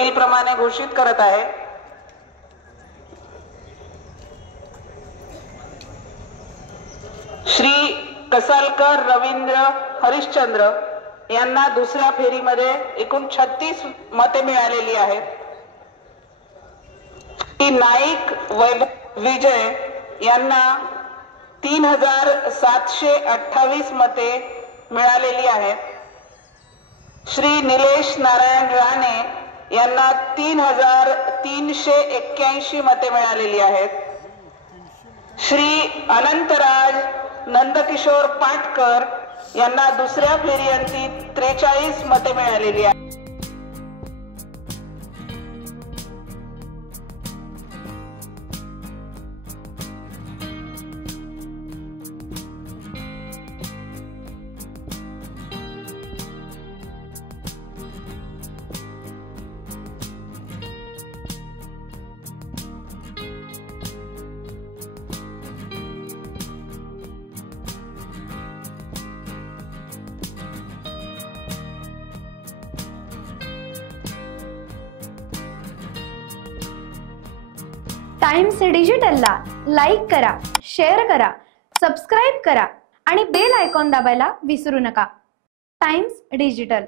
पुढील प्रमाणे घोषित करत आहे। श्री कसालकर रवींद्र हरिश्चंद्र यांना दुसऱ्या फेरीमध्ये एकूण 36 मते मिळालेली आहेत। श्री नाईक वैभव विजय यांना 3728 मते मिळालेली आहेत। श्री निलेश नारायण राणे यांना 3381 मते मिळालेली आहेत। श्री अनंतराज नंदकिशोर पाटकर यांना दुसऱ्या फेरीअंती 43 मते मिळालेली आहेत। टाइम्स डिजिटलला लाईक करा, शेअर करा, सबस्क्राइब करा आणि बेल आयकॉन दाबायला विसरू नका। Times digital.